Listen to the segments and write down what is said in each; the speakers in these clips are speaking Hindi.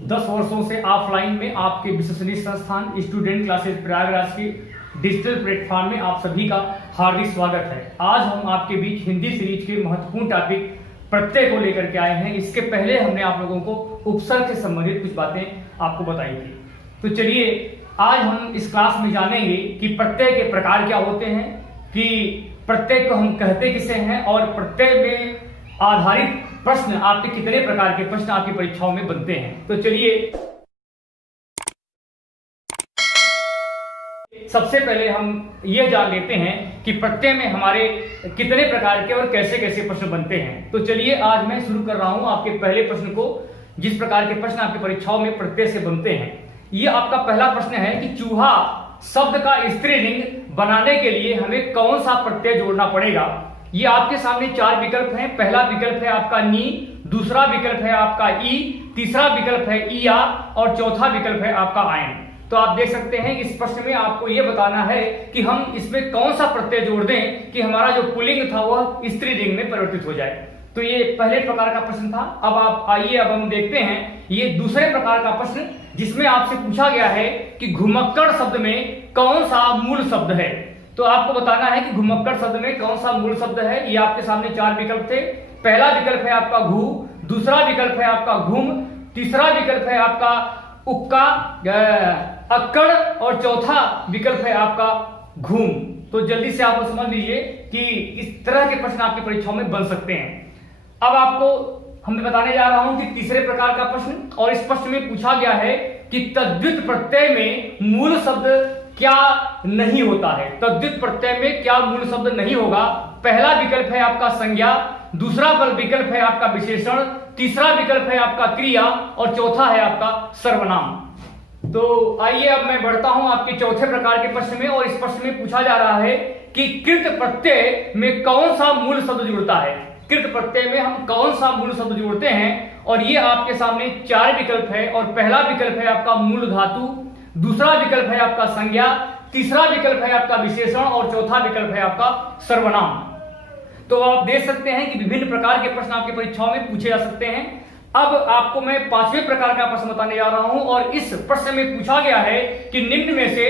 10 वर्षों से ऑफलाइन में आपके विश्वसनीय संस्थान स्टूडेंट क्लासेस प्रयागराज के डिजिटल प्लेटफॉर्म में आप सभी का हार्दिक स्वागत है। आज हम आपके बीच हिंदी सीरीज के महत्वपूर्ण टॉपिक प्रत्यय को लेकर के आए हैं। इसके पहले हमने आप लोगों को उपसर्ग से संबंधित कुछ बातें आपको बताई थी। तो चलिए आज हम इस क्लास में जानेंगे कि प्रत्यय के प्रकार क्या होते हैं, कि प्रत्यय को हम कहते किसे हैं और प्रत्यय में आधारित प्रश्न आपके कितने प्रकार के प्रश्न आपकी परीक्षाओं में बनते हैं। तो चलिए सबसे पहले हम यह जान लेते हैं कि प्रत्यय में हमारे कितने प्रकार के और कैसे कैसे प्रश्न बनते हैं। तो चलिए आज मैं शुरू कर रहा हूं आपके पहले प्रश्न को, जिस प्रकार के प्रश्न आपकी परीक्षाओं में प्रत्यय से बनते हैं। ये आपका पहला प्रश्न है कि चूहा शब्द का स्त्रीलिंग बनाने के लिए हमें कौन सा प्रत्यय जोड़ना पड़ेगा। ये आपके सामने 4 विकल्प हैं। पहला विकल्प है आपका नी, दूसरा विकल्प है आपका ई, तीसरा विकल्प है ईया और चौथा विकल्प है आपका आयन। तो आप देख सकते हैं इस प्रश्न में आपको यह बताना है कि हम इसमें कौन सा प्रत्यय जोड़ दें कि हमारा जो पुल्लिंग था वह स्त्रीलिंग में परिवर्तित हो जाए। तो ये पहले प्रकार का प्रश्न था। अब आप आइए अब हम देखते हैं ये दूसरे प्रकार का प्रश्न, जिसमें आपसे पूछा गया है कि घुमक्कड़ शब्द में कौन सा मूल शब्द है। तो आपको बताना है कि घुमक्कड़ शब्द में कौन सा मूल शब्द है। ये आपके सामने 4 विकल्प थे। पहला विकल्प है आपका घू, दूसरा विकल्प है आपका घुम, तीसरा विकल्प है आपका उक्का अक्कड़ और चौथा विकल्प है आपका घूम। तो जल्दी से आप समझ लीजिए कि इस तरह के प्रश्न आपकी परीक्षाओं में बन सकते हैं। अब आपको हम बताने जा रहा हूं कि तीसरे प्रकार का प्रश्न, और इस प्रश्न में पूछा गया है कि तद्धित प्रत्यय में मूल शब्द क्या नहीं होता है। तद्धित प्रत्यय में क्या मूल शब्द नहीं होगा। पहला विकल्प है आपका संज्ञा, दूसरा विकल्प है आपका विशेषण, तीसरा विकल्प है आपका क्रिया और चौथा है आपका सर्वनाम। तो आइए अब मैं बढ़ता हूं आपके चौथे प्रकार के प्रश्न में, और इस प्रश्न में पूछा जा रहा है कि कृत प्रत्यय में कौन सा मूल शब्द जुड़ता है। कृत प्रत्यय में हम कौन सा मूल शब्द जोड़ते हैं, और ये आपके सामने 4 विकल्प है। और पहला विकल्प है आपका मूल धातु, दूसरा विकल्प है आपका संज्ञा, तीसरा विकल्प है आपका विशेषण और चौथा विकल्प है आपका सर्वनाम। तो आप देख सकते हैं कि विभिन्न प्रकार के प्रश्न आपकी परीक्षाओं में पूछे जा सकते हैं। अब आपको मैं 5वें प्रकार का प्रश्न बताने जा रहा हूं, और इस प्रश्न में पूछा गया है कि निम्न में से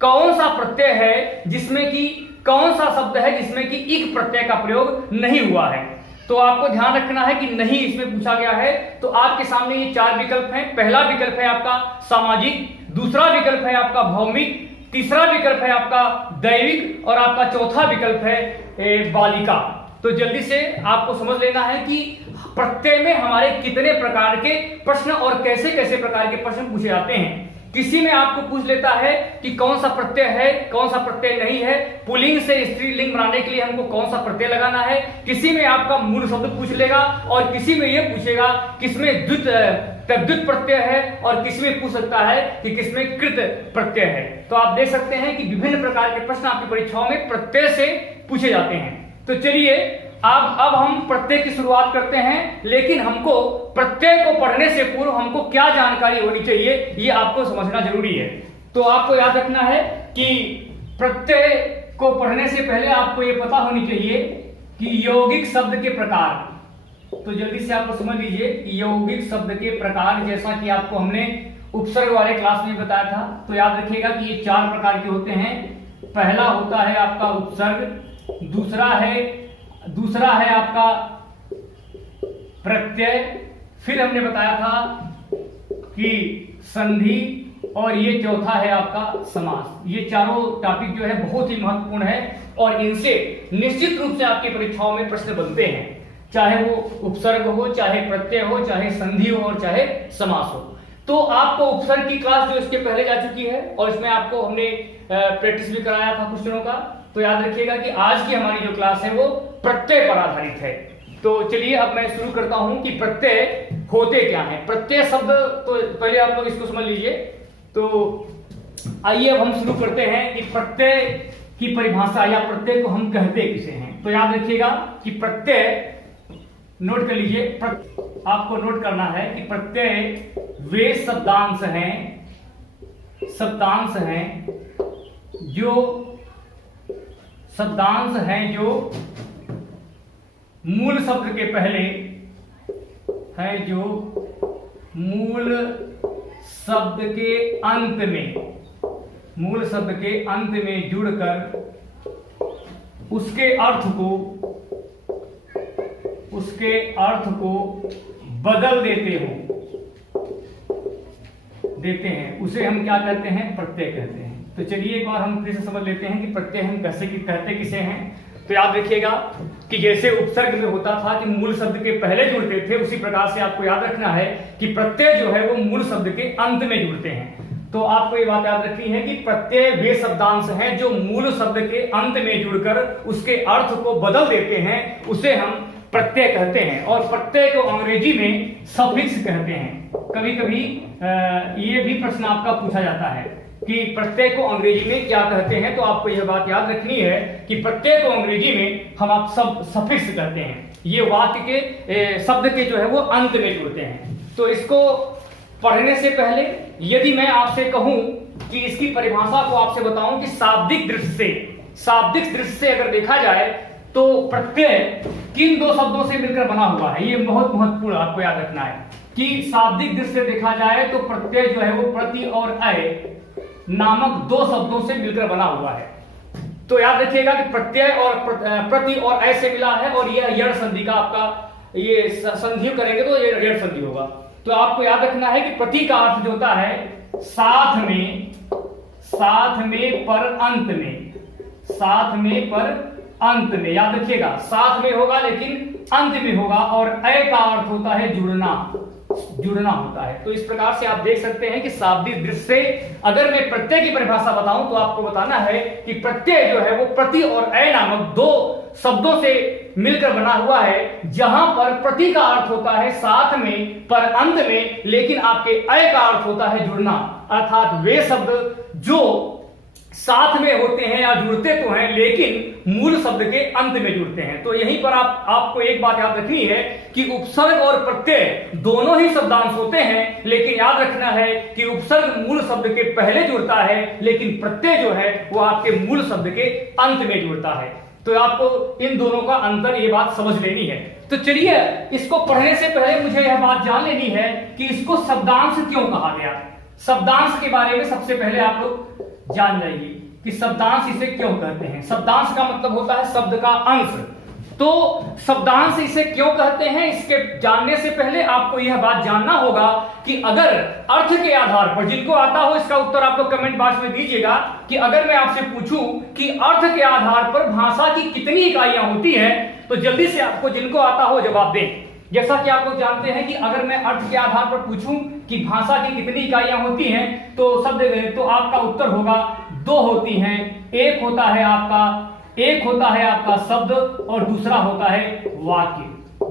कौन सा प्रत्यय है जिसमें कि कौन सा शब्द है जिसमें कि इक प्रत्यय का प्रयोग नहीं हुआ है। तो आपको ध्यान रखना है कि नहीं इसमें पूछा गया है। तो आपके सामने ये 4 विकल्प हैं। पहला विकल्प है आपका सामाजिक, दूसरा विकल्प है आपका भौमिक, तीसरा विकल्प है आपका दैविक और आपका चौथा विकल्प है बालिका। तो जल्दी से आपको समझ लेना है कि प्रत्यय में हमारे कितने प्रकार के प्रश्न और कैसे कैसे प्रकार के प्रश्न पूछे जाते हैं। किसी में आपको पूछ लेता है कि कौन सा प्रत्यय है, कौन सा प्रत्यय नहीं है, पुल्लिंग से स्त्रीलिंग बनाने के लिए हमको कौन सा प्रत्यय लगाना है। किसी में आपका मूल शब्द पूछ लेगा, और किसी में यह पूछेगा किसमें तद्धित प्रत्यय है, और किसमें पूछ सकता है कि किसमें कृत प्रत्यय है। तो आप देख सकते हैं कि विभिन्न प्रकार के प्रश्न आपकी परीक्षाओं में प्रत्यय से पूछे जाते हैं। तो चलिए अब हम प्रत्यय की शुरुआत करते हैं, लेकिन हमको प्रत्यय को पढ़ने से पूर्व हमको क्या जानकारी होनी चाहिए ये आपको समझना जरूरी है। तो आपको याद रखना है कि प्रत्यय को पढ़ने से पहले आपको ये पता होनी चाहिए कि यौगिक शब्द के प्रकार। तो जल्दी से आपको समझ लीजिए यौगिक शब्द के प्रकार, जैसा कि आपको हमने उपसर्ग वाले क्लास में बताया था। तो याद रखिएगा कि ये 4 प्रकार के होते हैं। पहला होता है आपका उपसर्ग, दूसरा है आपका प्रत्यय, फिर हमने बताया था कि संधि, और ये चौथा है आपका समास। ये चारों टॉपिक जो है बहुत ही महत्वपूर्ण है, और इनसे निश्चित रूप से आपकी परीक्षाओं में प्रश्न बनते हैं, चाहे वो उपसर्ग हो, चाहे प्रत्यय हो, चाहे संधि हो और चाहे समास हो। तो आपको उपसर्ग की क्लास जो इसके पहले जा चुकी है, और इसमें आपको हमने प्रैक्टिस भी कराया था कुछ दिनों का। तो याद रखिएगा कि आज की हमारी जो क्लास है वो प्रत्यय पर आधारित है। तो चलिए अब मैं शुरू करता हूं कि प्रत्यय होते क्या हैं। प्रत्यय शब्द, तो पहले आप लोग इसको समझ लीजिए। तो आइए अब हम शुरू करते हैं कि प्रत्यय की परिभाषा या प्रत्यय को हम कहते किसे हैं। तो याद रखिएगा कि प्रत्यय, नोट कर लीजिए, आपको नोट करना है कि प्रत्यय वे शब्दांश हैं जो मूल शब्द के पहले है, जो मूल शब्द के अंत में जुड़कर उसके अर्थ को बदल देते हैं, उसे हम क्या कहते हैं? प्रत्यय कहते हैं। तो चलिए एक बार हम फिर से समझ लेते हैं कि प्रत्यय हम कहते किसे हैं। तो याद रखिएगा कि जैसे उपसर्ग में होता था कि मूल शब्द के पहले जुड़ते थे, उसी प्रकार से आपको याद रखना है कि प्रत्यय जो है वो मूल शब्द के अंत में जुड़ते हैं। तो आपको ये बात याद रखनी है कि प्रत्यय वे शब्दांश हैं जो मूल शब्द के अंत में जुड़कर उसके अर्थ को बदल देते हैं, उसे हम प्रत्यय कहते हैं। और प्रत्यय को अंग्रेजी में सफिक्स कहते हैं। कभी कभी ये भी प्रश्न आपका पूछा जाता है कि प्रत्यय को अंग्रेजी में क्या कहते हैं। तो आपको यह बात याद रखनी है कि प्रत्यय को अंग्रेजी में हम आप सब सफिक्स कहते हैं। ये वाक्य के शब्द के जो है वो अंत में जुड़ते हैं। तो इसको पढ़ने से पहले यदि मैं आपसे कहूं कि इसकी परिभाषा को आपसे बताऊं कि शाब्दिक दृष्टि से अगर देखा जाए तो प्रत्यय किन दो शब्दों से मिलकर बना हुआ है, ये बहुत महत्वपूर्ण आपको याद रखना है कि शाब्दिक दृष्टि से देखा जाए तो प्रत्यय जो है वो प्रति और अय नामक दो शब्दों से मिलकर बना हुआ है। तो याद रखिएगा कि प्रत्यय और प्रति और अय से मिला है और यह यण संधि का आपका ये संधि करेंगे तो ये यण संधि होगा। तो आपको याद रखना है कि प्रति का अर्थ जो होता है साथ में पर अंत में, याद रखिएगा साथ में होगा लेकिन अंत में होगा। और अय का अर्थ होता है जुड़ना होता है। तो इस प्रकार से आप देख सकते हैं कि शाब्दिक दृष्टि से अगर मैं प्रत्यय की परिभाषा बताऊं तो आपको बताना है कि प्रत्यय जो है वो प्रति और अय नामक दो शब्दों से मिलकर बना हुआ है, जहां पर प्रति का अर्थ होता है साथ में पर अंत में, लेकिन आपके अय का अर्थ होता है जुड़ना। अर्थात वे शब्द जो साथ में होते हैं या जुड़ते तो हैं लेकिन मूल शब्द के अंत में जुड़ते हैं। तो यहीं पर आपको एक बात याद रखनी है कि उपसर्ग और प्रत्यय दोनों ही शब्दांश होते हैं, लेकिन याद रखना है कि उपसर्ग मूल शब्द के पहले जुड़ता है लेकिन प्रत्यय जो है वो आपके मूल शब्द के अंत में जुड़ता है। तो आपको इन दोनों का अंतर ये बात समझ लेनी है। तो चलिए इसको पढ़ने से पहले मुझे यह बात जान लेनी है कि इसको शब्दांश क्यों कहा गया। शब्दांश के बारे में सबसे पहले आप लोग जान जाइए कि शब्दांश इसे क्यों कहते हैं। शब्दांश का मतलब होता है शब्द का अंश। तो शब्दांश इसे क्यों कहते हैं, इसके जानने से पहले आपको यह बात जानना होगा कि अगर अर्थ के आधार पर, जिनको आता हो इसका उत्तर आप लोग कमेंट बॉक्स में दीजिएगा, कि अगर मैं आपसे पूछूं कि अर्थ के आधार पर भाषा की कितनी इकाइयां होती हैं, तो जल्दी से आपको जिनको आता हो जवाब दें। जैसा कि आप लोग जानते हैं कि अगर मैं अर्थ के आधार पर पूछूं कि भाषा की कितनी इकाइयां होती हैं तो आपका उत्तर होगा 2 होती हैं। एक होता है आपका शब्द और दूसरा होता है वाक्य।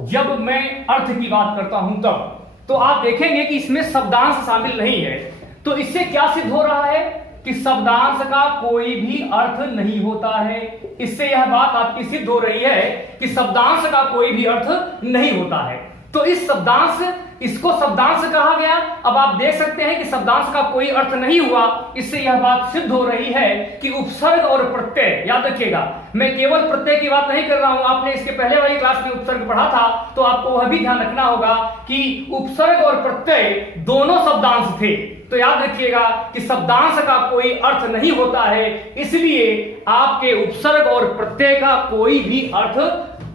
जब मैं अर्थ की बात करता हूं तब तो आप देखेंगे कि इसमें शब्दांश शामिल नहीं है। तो इससे क्या सिद्ध हो रहा है कि शब्दांश का कोई भी अर्थ नहीं होता है। इससे यह बात आपकी सिद्ध हो रही है कि शब्दांश का कोई भी अर्थ नहीं होता है। तो इसको शब्दांश कहा गया। अब आप देख सकते हैं कि शब्दांश का कोई अर्थ नहीं हुआ। इससे यह बात सिद्ध हो रही है कि उपसर्ग और प्रत्यय, याद रखिएगा मैं केवल प्रत्यय की बात नहीं कर रहा हूं, आपने इसके पहले वाली क्लास में उपसर्ग पढ़ा था तो आपको वह भी ध्यान रखना होगा कि उपसर्ग और प्रत्यय दोनों शब्दांश थे। तो याद रखिएगा कि शब्दांश का कोई अर्थ नहीं होता है, इसलिए आपके उपसर्ग और प्रत्यय का कोई भी अर्थ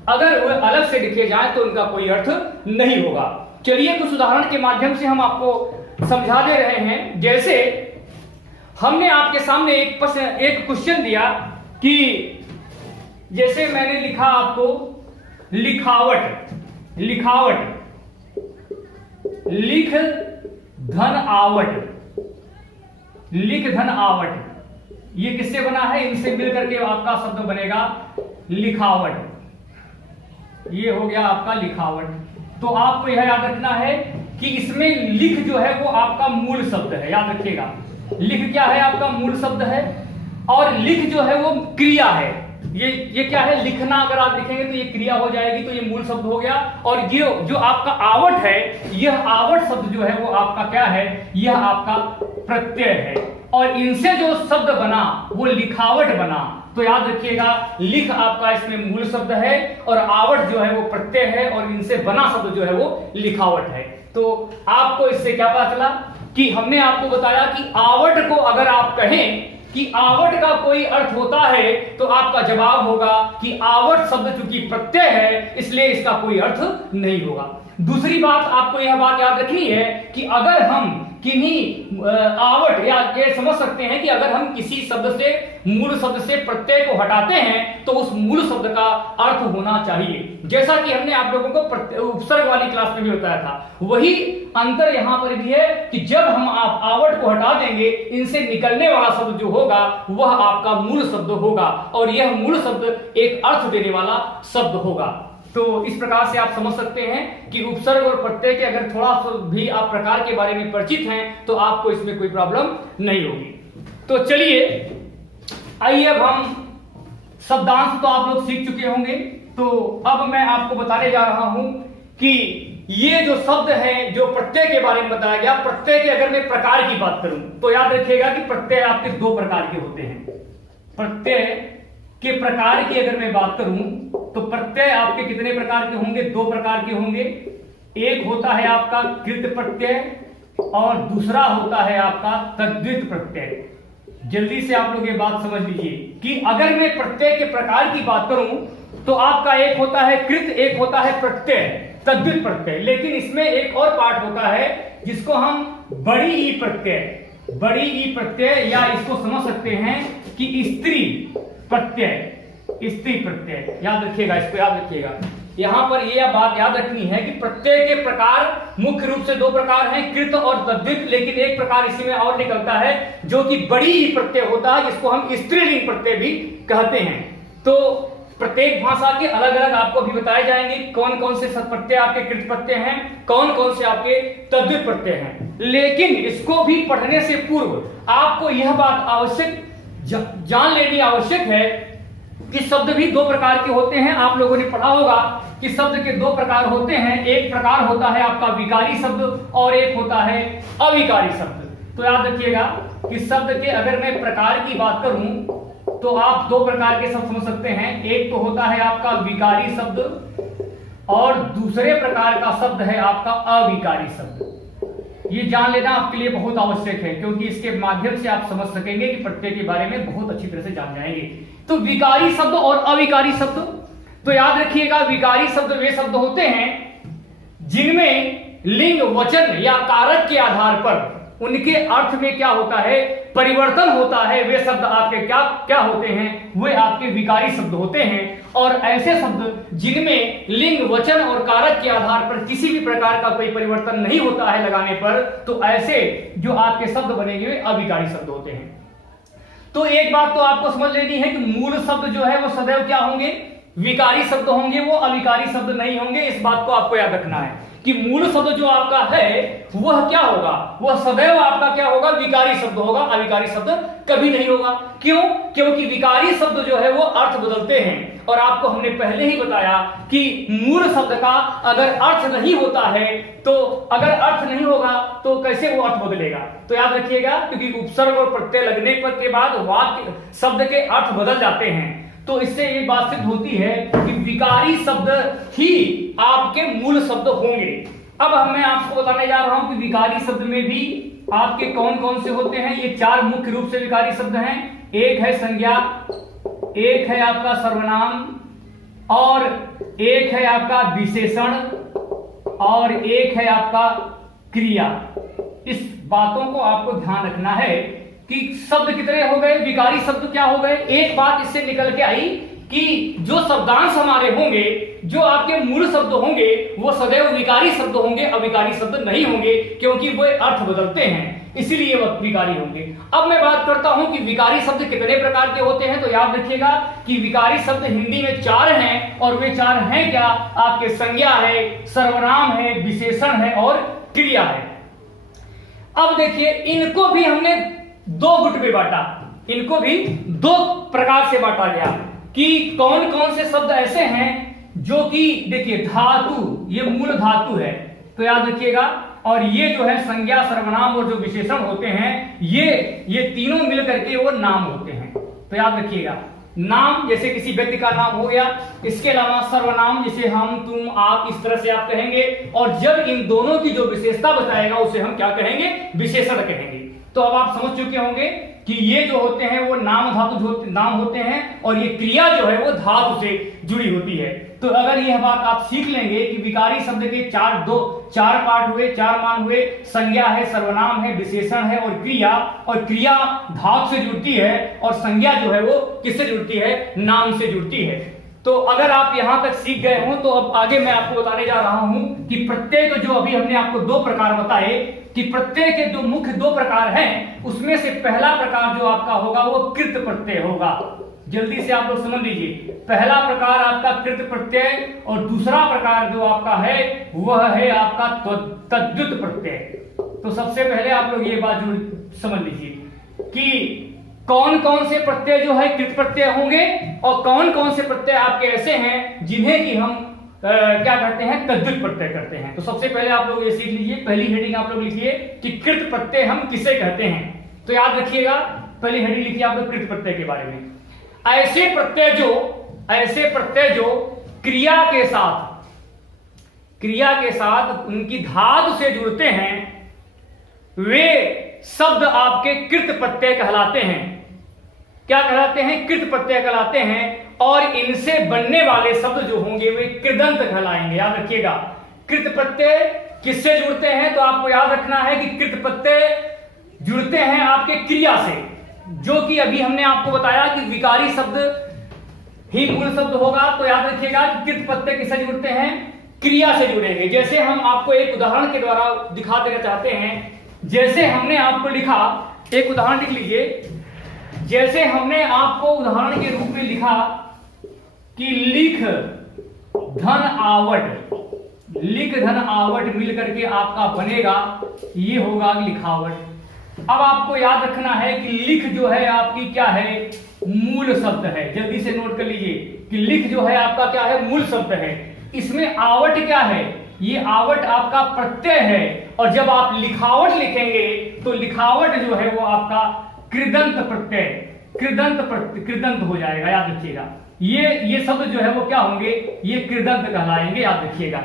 अगर वह अलग से लिखे जाए तो उनका कोई अर्थ नहीं होगा। चलिए कुछ उदाहरण के माध्यम से हम आपको समझा दे रहे हैं। जैसे हमने आपके सामने एक क्वेश्चन दिया कि जैसे मैंने लिखा आपको लिखावट, लिख धन आवट, ये किससे बना है? इनसे मिलकर के आपका शब्द बनेगा लिखावट। ये हो गया आपका लिखावट। तो आपको यह याद रखना है कि इसमें लिख जो है वो आपका मूल शब्द है। याद रखिएगा लिख क्या है? आपका मूल शब्द है। और लिख जो है वो क्रिया है। ये क्या है? लिखना। अगर आप लिखेंगे तो ये क्रिया हो जाएगी, तो ये मूल शब्द हो गया। और ये जो आपका आवट है, यह आवट शब्द जो है वो आपका क्या है? यह आपका प्रत्यय है। और इनसे जो शब्द बना वो लिखावट बना। तो याद रखिएगा लिख आपका इसमें मूल शब्द है और आवट जो है वो प्रत्यय है और इनसे बना शब्द जो है वो लिखावट है। तो आपको इससे क्या पता चला कि हमने आपको बताया कि आवट को अगर आप कहें कि आवट का कोई अर्थ होता है तो आपका जवाब होगा कि आवट शब्द चूंकि प्रत्यय है इसलिए इसका कोई अर्थ नहीं होगा। दूसरी बात आपको यह बात याद रखनी है कि अगर हम किन्हीं आवट या ये समझ सकते हैं कि अगर हम किसी शब्द से मूल शब्द से प्रत्यय को हटाते हैं तो उस मूल शब्द का अर्थ होना चाहिए, जैसा कि हमने आप लोगों को उपसर्ग वाली क्लास में भी बताया था। वही अंतर यहां पर भी है कि जब हम आप आवट को हटा देंगे इनसे निकलने वाला शब्द जो होगा वह आपका मूल शब्द होगा और यह मूल शब्द एक अर्थ देने वाला शब्द होगा। तो इस प्रकार से आप समझ सकते हैं कि उपसर्ग और प्रत्यय के अगर थोड़ा सा भी आप प्रकार के बारे में परिचित हैं तो आपको इसमें कोई प्रॉब्लम नहीं होगी। तो चलिए आइए अब हम शब्दांश तो आप लोग सीख चुके होंगे, तो अब मैं आपको बताने जा रहा हूं कि ये जो शब्द है जो प्रत्यय के बारे में बताया गया, प्रत्यय के अगर मैं प्रकार की बात करूं तो याद रखिएगा कि प्रत्यय आपके दो प्रकार के होते हैं। प्रत्यय के प्रकार की अगर मैं बात करूं तो प्रत्यय आपके कितने प्रकार के होंगे? दो प्रकार के होंगे। एक होता है आपका कृत प्रत्यय और दूसरा होता है आपका तद्धित प्रत्यय। जल्दी से आप लोग ये बात समझ लीजिए कि अगर मैं प्रत्यय के प्रकार की बात करूं तो आपका एक होता है कृत, एक होता है प्रत्यय, तद्धित प्रत्यय। लेकिन इसमें एक और पार्ट होता है जिसको हम बड़ी ई प्रत्यय या इसको समझ सकते हैं कि स्त्री प्रत्यय। याद रखिएगा, इसको याद रखिएगा। यहां पर यह बात याद रखनी है कि प्रत्यय के प्रकार मुख्य रूप से दो प्रकार हैं, कृत और तद्धित। लेकिन एक प्रकार इसी में और निकलता है जो कि बड़ी ही प्रत्यय होता है, जिसको हम स्त्रीलिंग प्रत्यय भी कहते हैं। तो प्रत्येक भाषा के अलग अलग आपको भी बताए जाएंगे कौन कौन से प्रत्यय आपके कृत प्रत्यय हैं, कौन कौन से आपके तद्धित प्रत्यय हैं। लेकिन इसको भी पढ़ने से पूर्व आपको यह बात आवश्यक जान लेनी आवश्यक है कि शब्द भी दो प्रकार के होते हैं। आप लोगों ने पढ़ा होगा कि शब्द के दो प्रकार होते हैं। एक प्रकार होता है आपका विकारी शब्द और एक होता है अविकारी शब्द। तो याद रखिएगा कि शब्द के अगर मैं प्रकार की बात करूं तो आप दो प्रकार के शब्द समझ सकते हैं। एक तो होता है आपका विकारी शब्द और दूसरे प्रकार का शब्द है आपका अविकारी शब्द। ये जान लेना आपके लिए बहुत आवश्यक है क्योंकि इसके माध्यम से आप समझ सकेंगे कि प्रत्यय के बारे में बहुत अच्छी तरह से जान जाएंगे। तो विकारी शब्द और अविकारी शब्द, तो याद रखिएगा विकारी शब्द वे शब्द होते हैं जिनमें लिंग, वचन या कारक के आधार पर उनके अर्थ में क्या होता है, परिवर्तन होता है। वे शब्द आपके क्या होते हैं, वे आपके विकारी शब्द होते हैं। और ऐसे शब्द जिनमें लिंग, वचन और कारक के आधार पर किसी भी प्रकार का कोई परिवर्तन नहीं होता है लगाने पर, तो ऐसे जो आपके शब्द बनेंगे वे अविकारी शब्द होते हैं। तो एक बात तो आपको समझ लेनी है कि मूल शब्द जो है वो सदैव क्या होंगे, विकारी शब्द होंगे, वो अविकारी शब्द नहीं होंगे। इस बात को आपको याद रखना है कि मूल शब्द जो आपका है वह क्या होगा, वह सदैव आपका क्या होगा, विकारी शब्द होगा, अविकारी शब्द कभी नहीं होगा। क्यों? क्योंकि विकारी शब्द जो है वो अर्थ बदलते हैं और आपको हमने पहले ही बताया कि मूल शब्द का अगर अर्थ नहीं होता है तो अगर अर्थ नहीं होगा तो कैसे वो अर्थ बदलेगा। तो याद रखिएगा क्योंकि उपसर्ग और प्रत्यय लगने के बाद वाक्य शब्द के अर्थ बदल जाते हैं। तो इससे ये बात सिद्ध होती है कि विकारी शब्द ही आपके मूल शब्द होंगे। अब मैं आपको बताने जा रहा हूं कि विकारी शब्द में भी आपके कौन कौन से होते हैं। ये चार मुख्य रूप से विकारी शब्द हैं। एक है संज्ञा, एक है आपका सर्वनाम और एक है आपका विशेषण और एक है आपका क्रिया। इस बातों को आपको ध्यान रखना है कि शब्द कितने हो गए, विकारी शब्द क्या हो गए। एक बात इससे निकल के आई कि जो शब्दांश हमारे होंगे, जो आपके मूल शब्द होंगे वो सदैव विकारी शब्द होंगे, अविकारी शब्द नहीं होंगे क्योंकि वो अर्थ बदलते हैं, इसीलिए वह विकारी होंगे। अब मैं बात करता हूं कि विकारी शब्द कितने प्रकार के होते हैं। तो याद रखिएगा कि विकारी शब्द हिंदी में चार हैं और वे चार हैं क्या, आपके संज्ञा है, सर्वनाम है, विशेषण है और क्रिया है। अब देखिए इनको भी हमने दो गुट में बांटा, इनको भी दो प्रकार से बांटा गया कि कौन कौन से शब्द ऐसे हैं जो कि देखिए धातु, ये मूल धातु है तो याद रखिएगा, और ये जो है संज्ञा, सर्वनाम और जो विशेषण होते हैं ये तीनों मिलकर के वो नाम होते हैं। तो याद रखिएगा नाम जैसे किसी व्यक्ति का नाम हो गया, इसके अलावा सर्वनाम जैसे हम, तुम, आप, इस तरह से आप कहेंगे। और जब इन दोनों की जो विशेषता बताएगा उसे हम क्या कहेंगे, विशेषण कहेंगे। तो अब आप समझ चुके होंगे कि ये जो होते हैं वो नाम धातु नाम होते हैं और ये क्रिया जो है वो धातु से जुड़ी होती है। तो अगर यह बात आप सीख लेंगे कि विकारी शब्द के चार पार्ट हुए, चार मान हुए, संज्ञा है, सर्वनाम है, विशेषण है और क्रिया धातु से जुड़ती है और संज्ञा जो है वो किससे जुड़ती है, नाम से जुड़ती है। तो अगर आप यहां तक सीख गए हो तो अब आगे मैं आपको बताने जा रहा हूं कि प्रत्यय को, जो अभी हमने आपको दो प्रकार बताए कि प्रत्यय के जो मुख्य दो प्रकार हैं, उसमें से पहला प्रकार जो आपका होगा वो कृत प्रत्यय होगा। जल्दी से आप लोग समझ लीजिए, पहला प्रकार आपका कृत प्रत्यय और दूसरा प्रकार जो आपका है वह है आपका तद्युत प्रत्यय। तो सबसे पहले आप लोग ये बात समझ लीजिए कि कौन कौन से प्रत्यय जो है कृत प्रत्यय होंगे और कौन कौन से प्रत्यय आपके ऐसे हैं जिन्हें कि हम क्या करते हैं, तद्युत प्रत्यय करते हैं। तो सबसे पहले आप लोग ये सीख लीजिए, पहली हेडिंग आप लोग लिखिए कि कृत प्रत्यय हम किसे कहते हैं। तो याद रखिएगा, पहली हेडिंग लिखिए आप लोग कृत प्रत्यय के बारे में। ऐसे प्रत्यय जो क्रिया के साथ उनकी धातु से जुड़ते हैं, वे शब्द आपके कृत प्रत्यय कहलाते हैं। क्या कहलाते हैं, कृत प्रत्यय कहलाते हैं। और इनसे बनने वाले शब्द जो होंगे वे कृदंत कहलाएंगे। याद रखिएगा, कृत प्रत्यय किससे जुड़ते हैं, तो आपको याद रखना है कि कृत प्रत्यय जुड़ते हैं आपके क्रिया से, जो कि अभी हमने आपको बताया कि विकारी शब्द ही मूल शब्द होगा। तो याद रखिएगा कि कृत प्रत्यय किससे जुड़ते हैं, क्रिया से जुड़ेंगे। जैसे हम आपको एक उदाहरण के द्वारा दिखा देना चाहते हैं, जैसे हमने आपको लिखा, एक उदाहरण लिख लीजिए। जैसे हमने आपको उदाहरण के रूप में लिखा कि लिख धन आवट मिल करके आपका बनेगा, ये होगा लिखावट। अब आपको याद रखना है कि लिख जो है आपकी क्या है, मूल शब्द है। जल्दी से नोट कर लीजिए कि लिख जो है आपका क्या है, मूल शब्द है। इसमें आवट क्या है, ये आवट आपका प्रत्यय है। और जब आप लिखावट लिखेंगे तो लिखावट जो है वो आपका कृदंत प्रत्यय, कृदंत हो जाएगा। याद रखिएगा, ये शब्द जो है वो क्या होंगे, ये कृदंत कहलाएंगे। याद रखिएगा।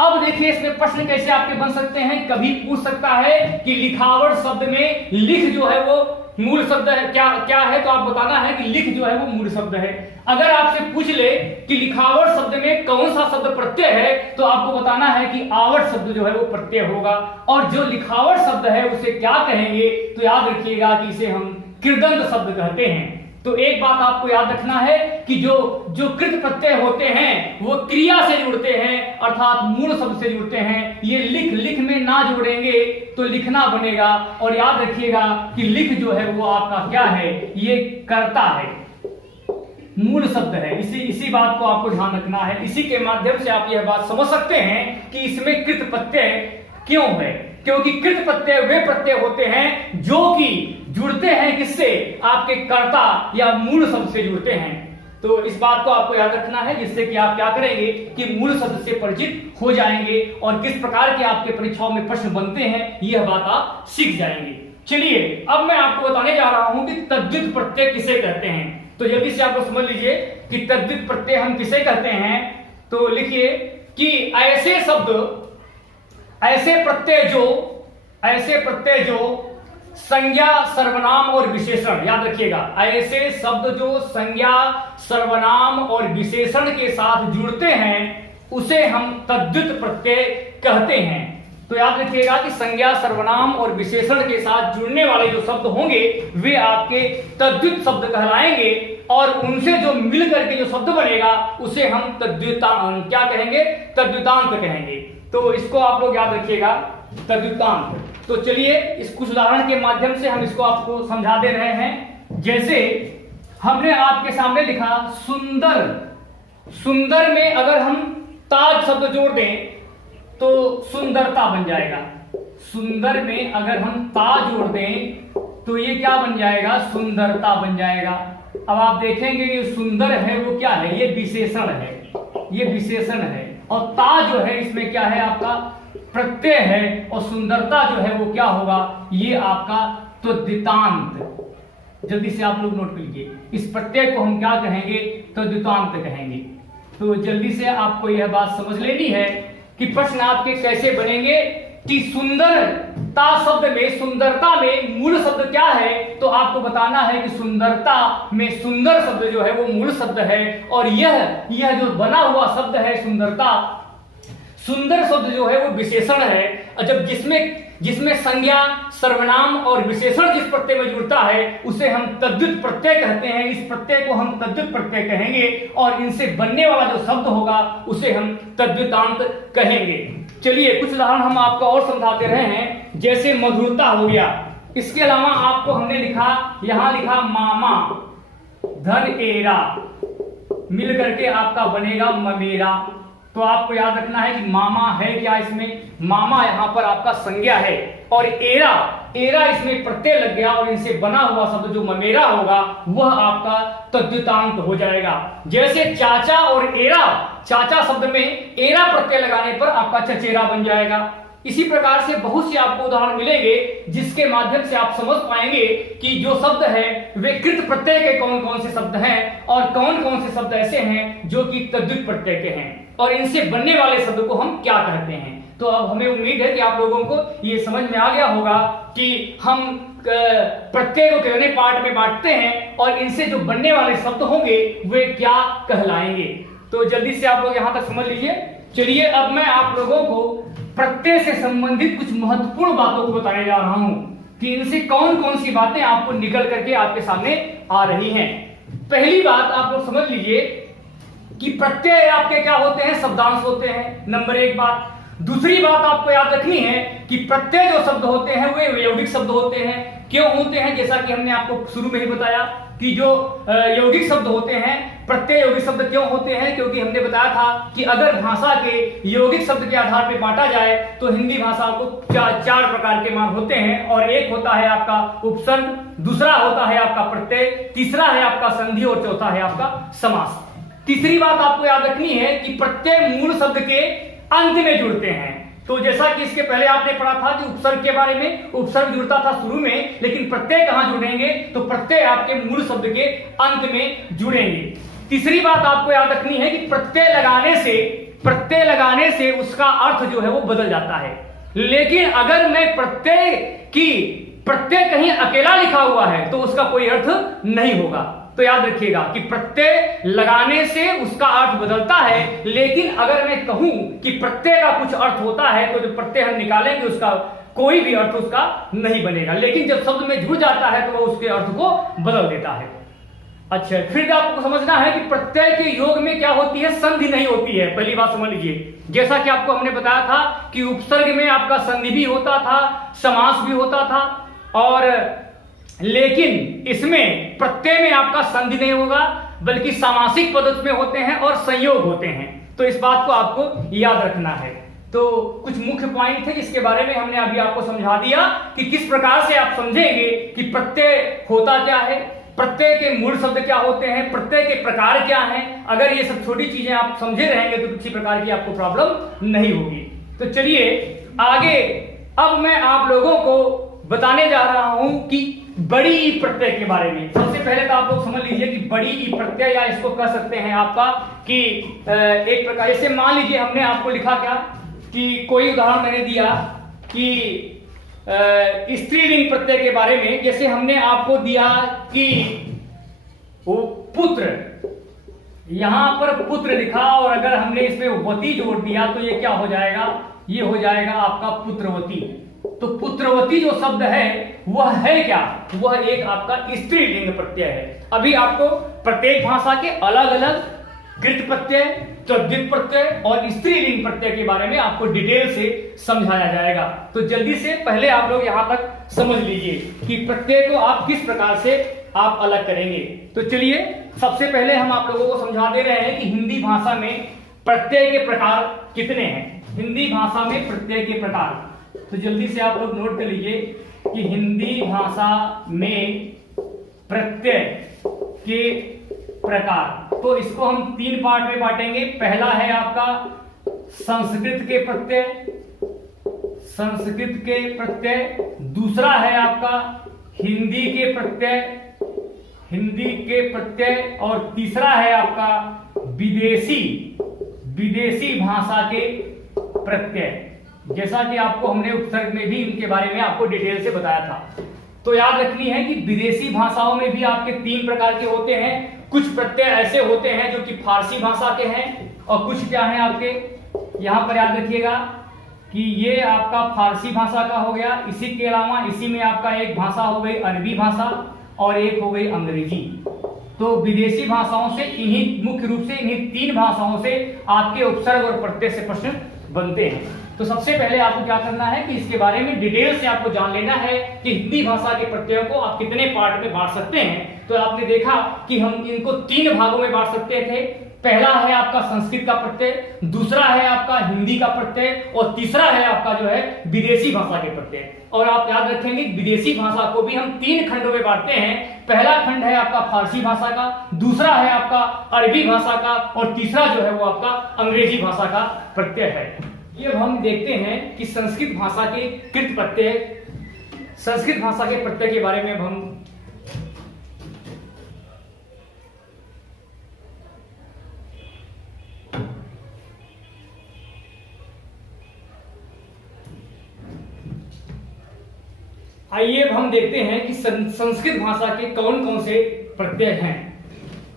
अब देखिए इसमें प्रश्न कैसे आपके बन सकते हैं, कभी पूछ सकता है कि लिखावट शब्द में लिख जो है वो मूल शब्द है, क्या है, तो आप बताना है कि लिख जो है वो मूल शब्द है। अगर आपसे पूछ ले कि लिखावट शब्द में कौन सा शब्द प्रत्यय है, तो आपको बताना है कि आवट शब्द जो है वो प्रत्यय होगा। और जो लिखावट शब्द है उसे क्या कहेंगे, तो याद रखिएगा कि इसे हम कृदंत शब्द कहते हैं। तो एक बात आपको याद रखना है कि जो कृत प्रत्यय होते हैं वो क्रिया से जुड़ते हैं, अर्थात मूल शब्द से जुड़ते हैं। ये लिख में ना जोड़ेंगे तो लिखना बनेगा। और याद रखिएगा कि लिख जो है वो आपका क्या है, ये कर्ता है, मूल शब्द है। इसी बात को आपको ध्यान रखना है। इसी के माध्यम से आप यह बात समझ सकते हैं कि इसमें कृत प्रत्यय क्यों है, क्योंकि कृत प्रत्यय वे प्रत्यय होते हैं जो कि जुड़ते हैं किससे, आपके कर्ता या मूल शब्द से जुड़ते हैं। तो इस बात को आपको याद रखना है, जिससे कि आप क्या करेंगे कि मूल शब्द से परिचित हो जाएंगे और किस प्रकार के आपके परीक्षाओं में प्रश्न बनते हैं यह बात आप सीख जाएंगे। चलिए अब मैं आपको बताने जा रहा हूं कि तद्धित प्रत्यय किसे कहते हैं। तो जल्दी से आप लोग समझ लीजिए कि तद्धित प्रत्यय हम किसे कहते हैं। तो लिखिए कि ऐसे प्रत्यय जो संज्ञा, सर्वनाम और विशेषण, याद रखिएगा, ऐसे शब्द जो संज्ञा, सर्वनाम और विशेषण के साथ जुड़ते हैं उसे हम तद्धित प्रत्यय कहते हैं। तो याद रखिएगा कि संज्ञा, सर्वनाम और विशेषण के साथ जुड़ने वाले जो शब्द होंगे वे आपके तद्धित शब्द कहलाएंगे। और उनसे जो मिल करके जो शब्द बनेगा उसे हम तद्धितांत क्या कहेंगे, तद्धितांत कहेंगे। तो इसको आप लोग याद रखिएगा, तद्धितांत। तो चलिए इस कुछ उदाहरण के माध्यम से हम इसको आपको समझा दे रहे हैं। जैसे हमने आपके सामने लिखा सुंदर, सुंदर में अगर हम ताज शब्द जोड़ दें तो सुंदरता बन जाएगा। सुंदर में अगर हम ता जोड़ दें तो ये क्या बन जाएगा, सुंदरता बन जाएगा। अब आप देखेंगे ये सुंदर है वो क्या है, ये विशेषण है, ये विशेषण है। और ता जो है इसमें क्या है, आपका प्रत्यय है। और सुंदरता जो है वो क्या होगा, ये आपका तद्धितांत, जल्दी से आप लोग नोट कर लीजिए। इस प्रत्यय को हम क्या कहेंगे? तद्धितांत कहेंगे। तो जल्दी से आपको यह बात समझ लेनी है कि प्रश्न आपके कैसे बनेंगे कि सुंदरता शब्द में, सुंदरता में मूल शब्द क्या है, तो आपको बताना है कि सुंदरता में सुंदर शब्द जो है वो मूल शब्द है, और यह जो बना हुआ शब्द है सुंदरता, सुंदर शब्द जो है वो विशेषण है। और जब जिसमें संज्ञा, सर्वनाम और विशेषण जिस प्रत्यय में जुड़ता है उसे हम तद्धित प्रत्यय कहते हैं। इस प्रत्यय को हम तद्धित प्रत्यय कहेंगे, और इनसे बनने वाला जो शब्द होगा उसे हम तद्धितांत कहेंगे। चलिए कुछ उदाहरण हम आपको और समझाते रहे हैं, जैसे मधुरता हो गया। इसके अलावा आपको हमने यहां लिखा मामा, धन एरा, मिल करके आपका बनेगा ममेरा। तो आपको याद रखना है कि मामा है क्या, इसमें मामा यहां पर आपका संज्ञा है, और एरा इसमें प्रत्यय लग गया, और इनसे बना हुआ शब्द जो ममेरा होगा वह आपका तद्धितांत हो जाएगा। जैसे चाचा और एरा, चाचा शब्द में एरा प्रत्यय लगाने पर आपका चचेरा बन जाएगा। इसी प्रकार से बहुत से आपको उदाहरण मिलेंगे जिसके माध्यम से आप समझ पाएंगे कि जो शब्द है वे कृत प्रत्यय के कौन कौन से शब्द हैं, और कौन कौन से शब्द ऐसे हैं जो कि तद्धित प्रत्यय के हैं, और इनसे बनने वाले शब्द को हम क्या कहते हैं। तो अब हमें उम्मीद है कि आप लोगों को ये समझ में आ गया होगा कि हम प्रत्यय को कितने पार्ट में बांटते हैं, और इनसे जो बनने वाले शब्द होंगे वे क्या कहलाएंगे। तो जल्दी से आप लोग यहां तक समझ लीजिए। चलिए अब मैं आप लोगों को प्रत्यय से संबंधित कुछ महत्वपूर्ण बातों को बताने जा रहा हूं कि इनसे कौन कौन सी बातें आपको निकल करके आपके सामने आ रही हैं। पहली बात आप लोग समझ लीजिए कि प्रत्यय आपके क्या होते हैं? शब्दांश होते हैं, नंबर एक बात। दूसरी बात आपको याद रखनी है कि प्रत्यय जो शब्द होते हैं वे यौगिक शब्द होते हैं। क्यों होते हैं? जैसा कि हमने आपको शुरू में ही बताया कि जो यौगिक शब्द होते हैं, प्रत्यय यौगिक शब्द क्यों होते हैं? क्योंकि हमने बताया था कि अगर भाषा के यौगिक शब्द के आधार पर बांटा जाए तो हिंदी भाषा को चार प्रकार के मान होते हैं, और एक होता है आपका उपसर्ग, दूसरा होता है आपका प्रत्यय, तीसरा है आपका संधि, और चौथा है आपका समास। तीसरी बात आपको याद रखनी है कि प्रत्यय मूल शब्द के अंत में जुड़ते हैं। तो जैसा कि इसके पहले आपने पढ़ा था कि उपसर्ग के बारे में, उपसर्ग जुड़ता था शुरू में, लेकिन प्रत्यय कहां जुड़ेंगे? तो प्रत्यय आपके मूल शब्द के अंत में जुड़ेंगे। तीसरी बात आपको याद रखनी है कि प्रत्यय लगाने से उसका अर्थ जो है वो बदल जाता है। लेकिन अगर मैं प्रत्यय कहीं अकेला लिखा हुआ है तो उसका कोई अर्थ नहीं होगा। तो याद रखिएगा कि प्रत्यय लगाने से उसका अर्थ बदलता है, लेकिन अगर मैं कहूं कि प्रत्यय का कुछ अर्थ होता है तो जो प्रत्यय हम निकालेंगे उसका कोई भी अर्थ उसका नहीं बनेगा, लेकिन जब शब्द में जुड़ जाता है तो वो उसके अर्थ को बदल देता है। अच्छा, फिर आपको समझना है कि प्रत्यय के योग में क्या होती है? संधि नहीं होती है। पहली बात समझ लीजिए, जैसा कि आपको हमने बताया था कि उपसर्ग में आपका संधि भी होता था, समास भी होता था, और लेकिन इसमें प्रत्यय में आपका संधि नहीं होगा, बल्कि सामासिक पद में होते हैं और संयोग होते हैं। तो इस बात को आपको याद रखना है। तो कुछ मुख्य पॉइंट थे जिसके बारे में हमने अभी आपको समझा दिया कि किस प्रकार से आप समझेंगे कि प्रत्यय होता क्या है, प्रत्यय के मूल शब्द क्या होते हैं, प्रत्यय के प्रकार क्या हैं। अगर ये सब छोटी चीजें आप समझे रहेंगे तो किसी प्रकार की आपको प्रॉब्लम नहीं होगी। तो चलिए आगे, अब मैं आप लोगों को बताने जा रहा हूं कि बड़ी ई प्रत्यय के बारे में। सबसे पहले तो आप लोग समझ लीजिए कि बड़ी ई प्रत्यय, या इसको कह सकते हैं आपका कि एक प्रकार, जैसे मान लीजिए हमने आपको लिखा क्या कि कोई उदाहरण मैंने दिया कि स्त्रीलिंग प्रत्यय के बारे में। जैसे हमने आपको दिया कि वो पुत्र, यहां पर पुत्र लिखा, और अगर हमने इसमें वती जोड़ दिया तो ये क्या हो जाएगा? ये हो जाएगा आपका पुत्रवती। तो पुत्रवती जो शब्द है वह है क्या? वह एक आपका स्त्रीलिंग प्रत्यय है। अभी आपको प्रत्येक भाषा के अलग अलग कृत प्रत्यय, तद्धित प्रत्यय और स्त्रीलिंग प्रत्यय के बारे में आपको डिटेल से समझाया जाएगा। तो जल्दी से पहले आप लोग यहां तक समझ लीजिए कि प्रत्यय को आप किस प्रकार से आप अलग करेंगे। तो चलिए सबसे पहले हम आप लोगों को समझा दे रहे हैं कि हिंदी भाषा में प्रत्यय के प्रकार कितने हैं। हिंदी भाषा में प्रत्यय के प्रकार, तो जल्दी से आप लोग नोट कर लीजिए कि हिंदी भाषा में प्रत्यय के प्रकार, तो इसको हम तीन पार्ट में बांटेंगे। पहला है आपका संस्कृत के प्रत्यय, दूसरा है आपका हिंदी के प्रत्यय, हिंदी के प्रत्यय, और तीसरा है आपका विदेशी, विदेशी भाषा के प्रत्यय। जैसा कि आपको हमने उपसर्ग में भी इनके बारे में आपको डिटेल से बताया था। तो याद रखनी है कि विदेशी भाषाओं में भी आपके 3 प्रकार के होते हैं। कुछ प्रत्यय ऐसे होते हैं जो कि फारसी भाषा के हैं, और कुछ क्या है आपके यहां पर याद रखिएगा कि ये आपका फारसी भाषा का हो गया। इसी के अलावा इसी में आपका एक भाषा हो गई अरबी भाषा, और एक हो गई अंग्रेजी। तो विदेशी भाषाओं से इन्हीं, मुख्य रूप से इन्हीं 3 भाषाओं से आपके उपसर्ग और प्रत्यय से प्रश्न बनते हैं। तो सबसे पहले आपको क्या करना है कि इसके बारे में डिटेल से आपको जान लेना है कि हिंदी भाषा के प्रत्ययों को आप कितने पार्ट में बांट सकते हैं। तो आपने देखा कि हम इनको 3 भागों में बांट सकते थे। पहला है आपका संस्कृत का प्रत्यय, दूसरा है आपका हिंदी का प्रत्यय, और तीसरा है आपका जो है विदेशी भाषा के प्रत्यय। और आप याद रखेंगे विदेशी भाषा को भी हम 3 खंडों में बांटते हैं। पहला खंड है आपका फारसी भाषा का, दूसरा है आपका अरबी भाषा का, और तीसरा जो है वो आपका अंग्रेजी भाषा का प्रत्यय है। ये हम देखते हैं कि संस्कृत भाषा के कृत प्रत्यय, संस्कृत भाषा के प्रत्यय के बारे में हम आइए अब हम देखते हैं कि संस्कृत भाषा के कौन कौन से प्रत्यय हैं।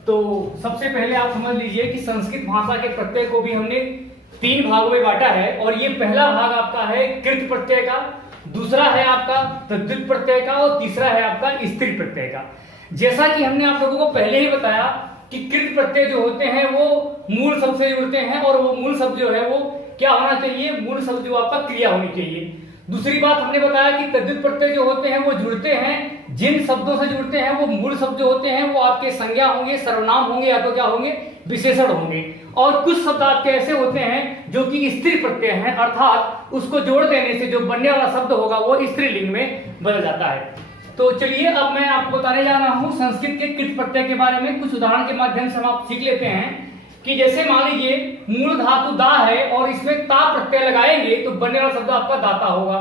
तो सबसे पहले आप समझ लीजिए कि संस्कृत भाषा के प्रत्यय को भी हमने 3 भागों में बांटा है। और ये पहला भाग आपका है कृत प्रत्यय का, दूसरा है आपका तद्धित प्रत्यय का, और तीसरा है आपका स्त्री प्रत्यय का। जैसा कि हमने आप लोगों को पहले ही बताया कि कृत प्रत्यय जो होते हैं वो मूल शब्द से जुड़ते हैं, और वो मूल शब्द जो है वो क्या होना चाहिए, मूल शब्द जो आपका क्रिया होनी चाहिए। दूसरी बात हमने बताया कि तद्धित प्रत्यय जो होते हैं वो जुड़ते हैं, जिन शब्दों से जुड़ते हैं वो मूल शब्द जो होते हैं वो आपके संज्ञा होंगे, सर्वनाम होंगे, या तो क्या होंगे, विशेषण होंगे। और कुछ शब्द आपके ऐसे होते हैं जो कि स्त्री प्रत्यय हैं, अर्थात उसको जोड़ देने से जो बनने वाला शब्द होगा वो स्त्रीलिंग में बदल जाता है। तो चलिए अब मैं आपको बताने जा रहा हूं संस्कृत के कृत प्रत्यय के बारे में। कुछ उदाहरण के माध्यम से हम आप सीख लेते हैं कि जैसे मान लीजिए मूल धातु दा है और इसमें ता प्रत्यय लगाएंगे तो बनने वाला शब्द आपका दाता होगा।